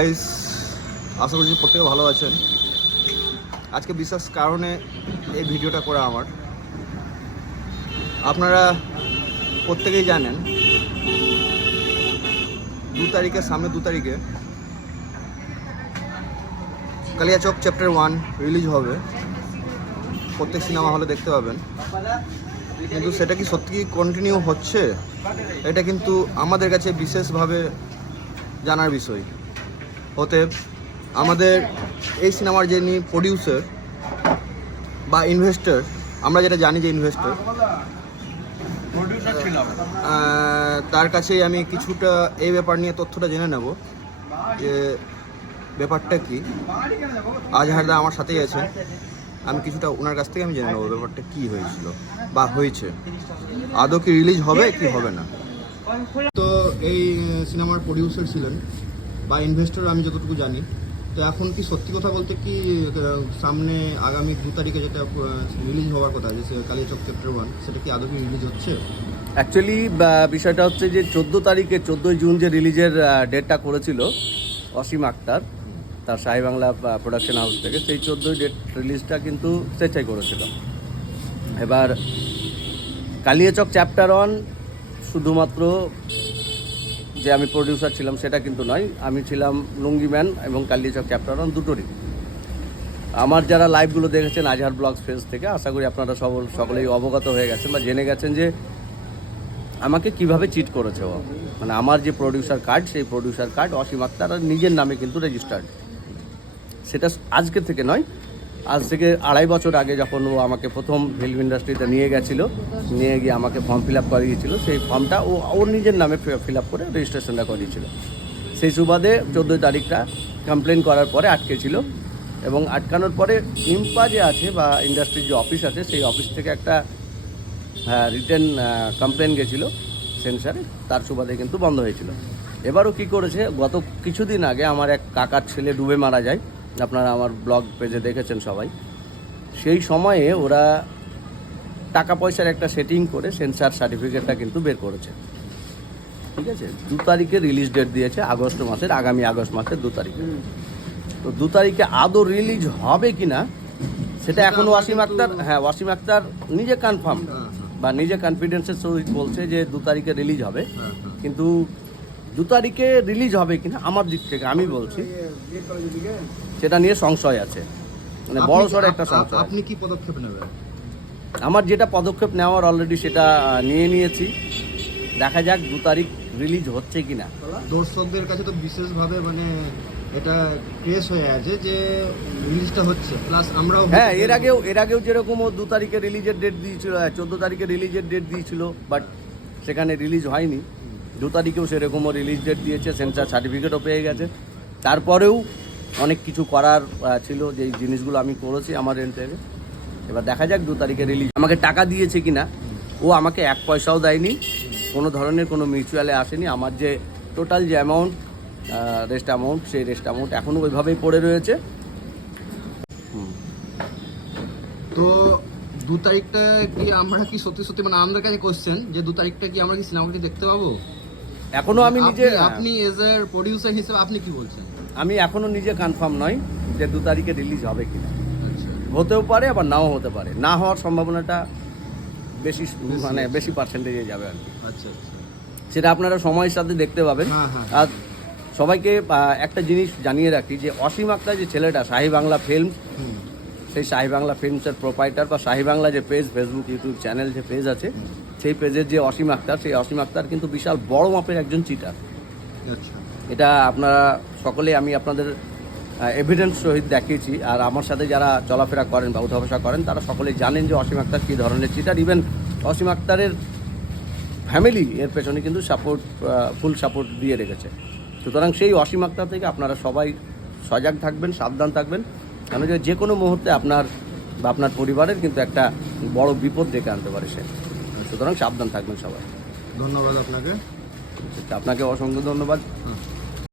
Guys, আশা করছি প্রত্যেকে ভালো আছেন। আজকে বিশেষ কারণে এই ভিডিওটা করা আমার, আপনারা প্রত্যেকেই জানেন 2 তারিখে সামনে 2 তারিখে কালিয়াচক চ্যাপ্টার 1 রিলিজ হবে। প্রত্যেক সিনেমা হলে দেখতে পাবেন, কিন্তু সেটা কি সত্যি কন্টিনিউ হচ্ছে, এটা কিন্তু আমাদের কাছে বিশেষভাবে জানার বিষয়। অতএব আমাদের এই সিনেমার যিনি প্রডিউসার বা ইনভেস্টর, আমরা যেটা জানি যে ইনভেস্টর, তার কাছেই আমি কিছুটা এই ব্যাপার নিয়ে তথ্যটা জেনে নেব যে ব্যাপারটা কি। আজহারদা আমার সাথেই আছে, আমি কিছুটা ওনার কাছ থেকে আমি জেনে নেবো ব্যাপারটা কী হয়েছিল বা হয়েছে, আদৌ কি রিলিজ হবে কি হবে না। তো এই সিনেমার প্রডিউসার ছিলেন বা ইনভেস্টর আমি যতটুকু জানি। তো এখন কি সত্যি কথা বলতে কি সামনে আগামী 2 তারিখে যেটা রিলিজ হওয়ার কথা, যে কালিয়াচক চ্যাপ্টার 1, সেটা কি আদৌ কি রিলিজ হচ্ছে? অ্যাকচুয়ালি বিষয়টা হচ্ছে যে 14 জুন যে রিলিজের ডেটটা করেছিল অসীম আক্তার তার শাহী বাংলা প্রোডাকশন হাউস থেকে, সেই 14 ডেট রিলিজটা কিন্তু স্বেচ্ছাই করেছিল। এবার কালিয়াচক চ্যাপ্টার 1 শুধুমাত্র যে আমি প্রডিউসার ছিলাম সেটা কিন্তু নয়, আমি ছিলাম লুঙ্গিম্যান এবং কালিয়াচক চ্যাপ্টার 1 দুটোরই। আমার যারা লাইভগুলো দেখেছেন আজহার ব্লগস পেজ থেকে, আশা করি আপনারা সকলেই অবগত হয়ে গেছেন বা জেনে গেছেন যে আমাকে কিভাবে চিট করেছে ও। মানে আমার যে প্রডিউসার কার্ড, সেই প্রডিউসার কার্ড অসীম আক্তার নিজের নামে কিন্তু রেজিস্টার্ড। সেটা আজকে থেকে নয়, আজ থেকে 2.5 বছর আগে যখন ও আমাকে প্রথম ফিল্ম ইন্ডাস্ট্রিতে নিয়ে গিয়ে আমাকে ফর্ম ফিল আপ করিয়েছিল, সেই ফর্মটা ও ওর নিজের নামে ফিল আপ করে রেজিস্ট্রেশনটা করিয়েছিল। সেই সুবাদে 14 তারিখটা কমপ্লেন করার পরে আটকেছিল, এবং আটকানোর পরে ইম্পা যে আছে বা ইন্ডাস্ট্রির যে অফিস আছে, সেই অফিস থেকে একটা রিটেন কমপ্লেন গেছিলো সেন্সারে, তার সুবাদে কিন্তু বন্ধ হয়েছিল। এবারও কি করেছে, গত কিছুদিন আগে আমার এক কাকার ছেলে ডুবে মারা যায়, আপনারা আমার ব্লগ পেজে দেখেছেন সবাই। সেই সময়ে ওরা টাকা পয়সার একটা সেটিং করে সেন্সার সার্টিফিকেটটা কিন্তু বের করেছে, ঠিক আছে। 2 তারিখে রিলিজ ডেট দিয়েছে, আগামী আগস্ট মাসের 2 তারিখে। তো 2 তারিখে আদৌ রিলিজ হবে কি না সেটা এখনও ওয়াসিম আক্তার নিজে কনফার্ম বা নিজে কনফিডেন্সের সহিত বলছে যে 2 তারিখে রিলিজ হবে, কিন্তু 2 তারিখে রিলিজ হবে কিনা আমার দিক থেকে আমি বলছি সেটা নিয়ে সংশয় আছে, মানে বড় সড় একটা সংশয়। আপনি কি পদক্ষেপ নেবেন? আমার যেটা পদক্ষেপ নেওয়ার অলরেডি সেটা নিয়েছি, দেখা যাক 2 তারিখ রিলিজ হচ্ছে কিনা। দর্শকদের কাছে তো বিশেষভাবে মানে এটা প্রেস হয়ে আছে যে রিলিজটা হচ্ছে, প্লাস আমরাও এর আগেও যেরকম ও 2 তারিখে রিলিজের ডেট দিয়েছিল, 14 তারিখে রিলিজের ডেট দিয়েছিল, বাট সেখানে রিলিজ হয়নি। 2 তারিখেও সেরকমও রিলিজ ডেট দিয়েছে, সেন্সার সার্টিফিকেটও পেয়ে গেছে। তারপরেও অনেক কিছু করার ছিল, যেই জিনিসগুলো আমি করেছি আমার এন্ড থেকে। এবার দেখা যাক 2 তারিখে রিলিজ। আমাকে টাকা দিয়েছে কিনা, ও আমাকে 1 পয়সাও দেয়নি, কোনো ধরনের কোনো মিউচুয়ালে আসেনি। আমার যে টোটাল যে অ্যামাউন্ট রেস্ট অ্যামাউন্ট, সেই রেস্ট অ্যামাউন্ট এখনও ওইভাবেই পড়ে রয়েছে। তো 2 তারিখটা কি আমরা কি সত্যি মানে আমাদের কাছে কোশ্চেন যে 2 তারিখটা কি আমরা কি সিনেমাটি দেখতে পাবো? এখনও আমি আপনি এজ এ প্রডিউসার হিসেবে আপনি কি বলছেন? আমি এখনও নিজে কনফার্ম নই যে 2 তারিখে রিলিজ হবে কিনা। আচ্ছা, হতেও পারে আবার নাও হতে পারে, না হওয়ার সম্ভাবনাটা বেশি পার্সেন্টেজে যাবে আর কি। আচ্ছা, সেটা আপনারা সময়ের সাথে দেখতে পাবেন। আর সবাইকে একটা জিনিস জানিয়ে রাখি যে অসীম আক্তার যে ছেলেটা, শাহী বাংলা ফিল্মস, সেই শাহী বাংলা ফিল্মসের প্রোপাইটার বা শাহী বাংলা যে পেজ, ফেসবুক ইউটিউব চ্যানেল যে পেজ আছে, সেই পেজের যে অসীম আক্তার, সেই অসীম আক্তার কিন্তু বিশাল বড় মাপের একজন চিটার। এটা আপনারা সকলেই, আমি আপনাদের এভিডেন্স সহিত দেখিয়েছি। আর আমার সাথে যারা চলাফেরা করেন বা উঠা বসা করেন, তারা সকলেই জানেন যে অসীম আক্তার কী ধরনের চিটার। ইভেন অসীম আক্তারের ফ্যামিলি এর পেছনে কিন্তু ফুল সাপোর্ট দিয়ে রেখেছে। সুতরাং সেই অসীম আক্তার থেকে আপনারা সবাই সজাগ থাকবেন, সাবধান থাকবেন, কেন যে কোনো মুহূর্তে আপনার বা আপনার পরিবারের কিন্তু একটা বড় বিপদ ডেকে আনতে পারে সে। সুতরাং সাবধান থাকবেন সবাই। ধন্যবাদ আপনাকে। আপনাকে অসংখ্য ধন্যবাদ।